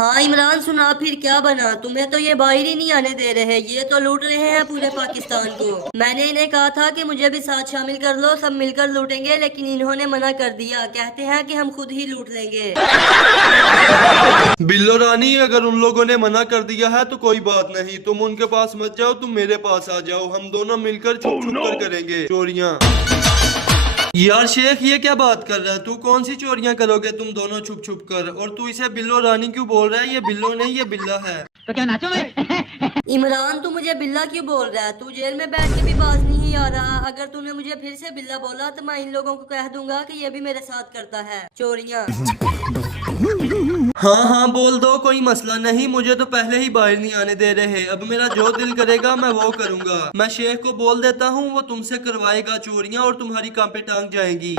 हाँ इमरान, सुना फिर क्या बना? तुम्हें तो ये बाहर ही नहीं आने दे रहे, ये तो लूट रहे हैं पूरे पाकिस्तान को। मैंने इन्हें कहा था कि मुझे भी साथ शामिल कर लो, सब मिलकर लूटेंगे, लेकिन इन्होंने मना कर दिया। कहते हैं कि हम खुद ही लूट लेंगे। बिल्लो रानी, अगर उन लोगों ने मना कर दिया है तो कोई बात नहीं, तुम उनके पास मत जाओ, तुम मेरे पास आ जाओ, हम दोनों मिलकर छुप छुप कर करेंगे चोरियां। यार शेख, ये क्या बात कर रहा है तू? कौन सी चोरियां करोगे तुम दोनों छुप छुप कर? और तू इसे बिल्लो रानी क्यों बोल रहा है? ये बिल्लो नहीं, ये बिल्ला है। तो क्या नाचो मैं? इमरान, तू मुझे बिल्ला क्यों बोल रहा है? तू जेल में बैठ के भी बाज नहीं आ रहा। अगर तूने मुझे फिर से बिल्ला बोला तो मैं इन लोगों को कह दूंगा कि ये भी मेरे साथ करता है चोरियां। हाँ हाँ बोल दो, कोई मसला नहीं, मुझे तो पहले ही बाहर नहीं आने दे रहे। अब मेरा जो दिल करेगा मैं वो करूंगा। मैं शेख को बोल देता हूँ, वो तुमसे करवाएगा चोरियां और तुम्हारी कांपे टांग जाएंगी।